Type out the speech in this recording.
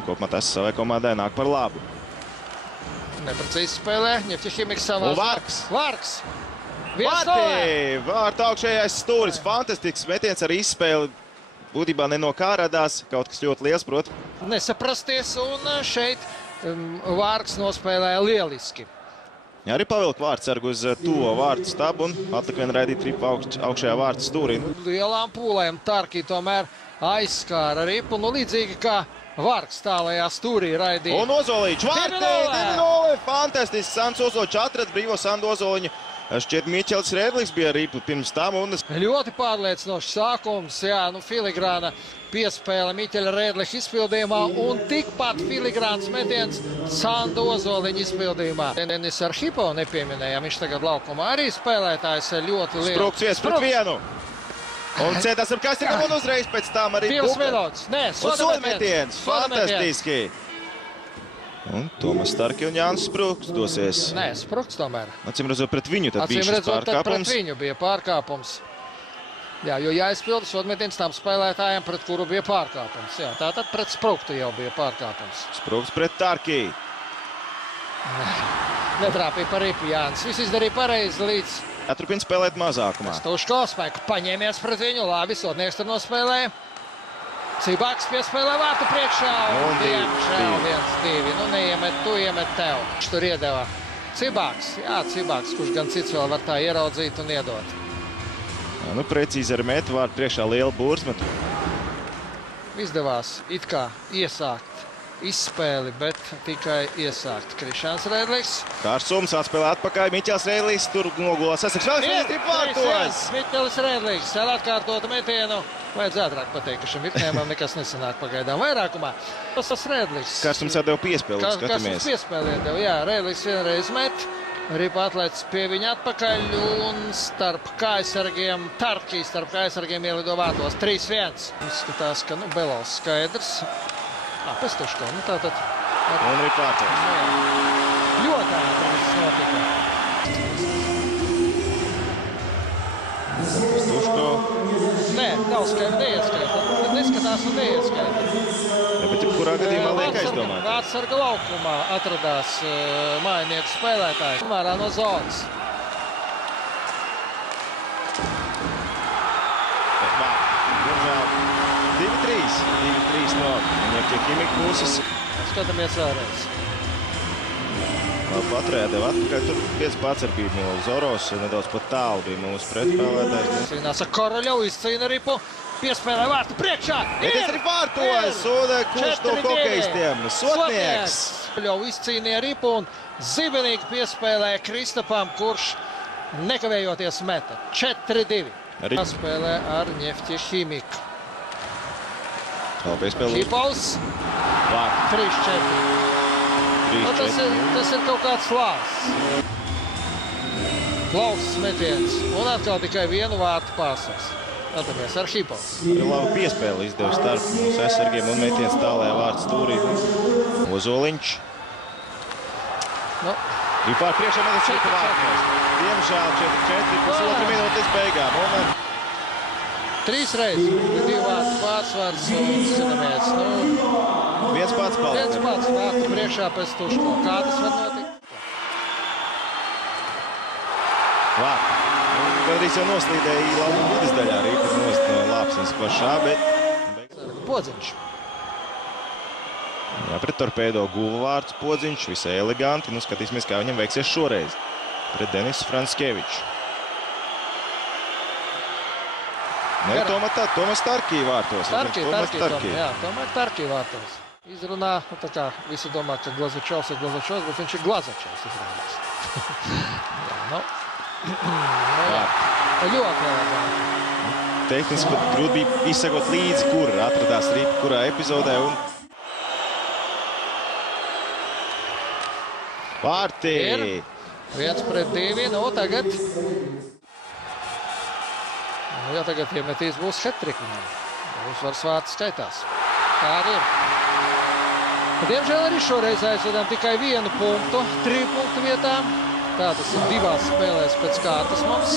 Kopumā tas savai komandai nāk par labu. Neprecīzi spēlē, Ņefķihimiks savā. Un Vargs. Vargs. Vārta augšējais stūris. Fantastisks metiens ar izspēli. Būtībā ne no kā radās. Kaut kas ļoti liels, protams. Nesaprasties, un šeit Vargs nospēlēja lieliski. Arī pavilka vārtsargu uz to vārtu stabu un atlika vien raidīt ripu augšējā vārtu stūrī. Lielām pūlēm Tarki tomēr aizskāra ripu, līdzīgi kā Vargs tālajā stūrī raidīja. Un Ozoliņš vārtī 2-0. Fantastisks. Sants Ozoliņš atrada brīvo Sandu Ozoliņu. Šķiet, Miķelis Rēdlis bija ripu pirms tam. Ļoti pārliecinošs sākums. Jā, filigrāna piespēle Miķeļa Rēdliha izpildījumā un tikpat filigrāns metiens Sandu Ozoliņa izpildījumā. Denis Arhipo nepieminējām, viņš tagad laukumā arī spēlētājs ļoti liels. Sprukts viens pret vienu. Un centās ar Kastrīgu un uzreiz pēc tam arī 2 minūtes. Nē, soda metiens. Fantastiski. Un Tomas Starki un Jānis Sprukts dosies. Nē, Sprukts tomēr. Acīm redzot, pret viņu tad bija šis pārkāpums. Pret viņu bija pārkāpums. Jā, jo jāizpilda sodmetiens tam spēlētājiem, pret kuru bija pārkāpums. Jā, tātad pret Spruktu jau bija pārkāpums. Sprukts pret Tarki. Netrāpīja par ripu Jānis. Viss izdarīja pareizi līdz... Turpina spēlēt mazākumā. Stuško spēku paņēmies pret viņu. Labi, sodnieks tur nospēlēja. Cibaks piespēlē vārtu priekšā un diemžēl 1-2. Neiemet tu, iemet tev. Viņš tur iedeva Cibaks. Jā, Cibaks, kurš gan cits vēl var tā ieraudzīt un iedot. Jā, precīzi ar metu vārtu priekšā liela bursmetu. Izdevās it kā iesākt izspēli, bet tikai iesākt Krišāns Rēdlis. Kārsums atspēlē atpakaļ. Miķels Rēdlis tur nogulās. Miķelis Rēdlis ar atkārtotu metienu. Vajadzētu ātrāk pateikt, ka šim virknēmam nekas nesanāk pagaidām vairākumā. Tas Rēdlis. Kārsums atdeva piespēli, skatāmies. Kārsums piespēli iedeva, jā. Rēdlis vienreiz met. Ripa atlēcis pie viņa atpakaļ un starp kājsargiem, Tarki starp kājsargiem ielido vārtos 3-1. Skatās, ka Belovs skaidrs. Pestuško, tātad... Un Ripa vārtos. Ļoti ātri viss notika. Pestuško. Nē, nav skaidrs, neieskaita. Neskatās un neieskaita. Ja, bet jebkurā gadījumā liek aizdomāt. Vārtsarga laukumā atradās mājinieku spēlētājs. Mērā no zonas. Diemžēl 2-3 no Ņefķihimika puses. Skatāmies vēlreiz. Paturējā deva atpakaļ. Tur 5 bija Zoros, nedaudz pat tālu bija mūsu pretspēlētājs. Cīnās ar Koroļovu, izcīna ripu, piespēlē vārtu priekšā. Tas arī vārtos, un kurš no hokeistiem? Sotnieks. Koroļovu izcīnīja ripu un zibenīgi piespēlē Kristapam, kurš nekavējoties meta. 4-2. Spēlē ar Ņefķihimiku. Hipols. 3-4. Tas ir kaut kāds lāsts. Plausas metiens. Un atkal tikai vienu vārtu pārsvars. Atamies ar Hipols. Labi piespēli izdev starp mūsu aizsargiem un metiens tālajā vārtu stūrī. Ozoliņš. Pār priekšā metas 4 vārtos. Diemžēl 4-4, pusotra minūtes beigām. 3 reizes, 2 vārtu pārsvars un skatāmies. Viens pats paliek. Viens pats vārtu priekšā pēc Tuško. Kā tas var notikt? Vārtu. Gandrīz jau noslīdēja laukuma vidas daļā. Rīpa nost no Lāpsnes pašā, bet... Podziņš. Jā, pret Torpēdo guva vārds Podziņš. Visai eleganti. Skatīsimies, kā viņam veiksies šoreiz. Pret Denisu Franskeviču. Tomas Tarki vārtos. Tomēr Tarki vārtos. Izrunā, tā kā visi domā, ka Glazačovs ir Glazačovs, bet viņš ir Glazačovs izrādās. Ļoti eleganti. Tehniski pat grūti bija izsakot līdzi, kur atradās ripa, kurā epizodē. Vārtī! 1-2, tagad... Ja tagad iemetīs būs hat-triku. Uzvars vārti skaitās. Tā arī ir. Diemžēl arī šoreiz aizvedām tikai 1 punktu 3 punktu vietām. Tā tas ir 2 spēlēs pēc kārtas mums.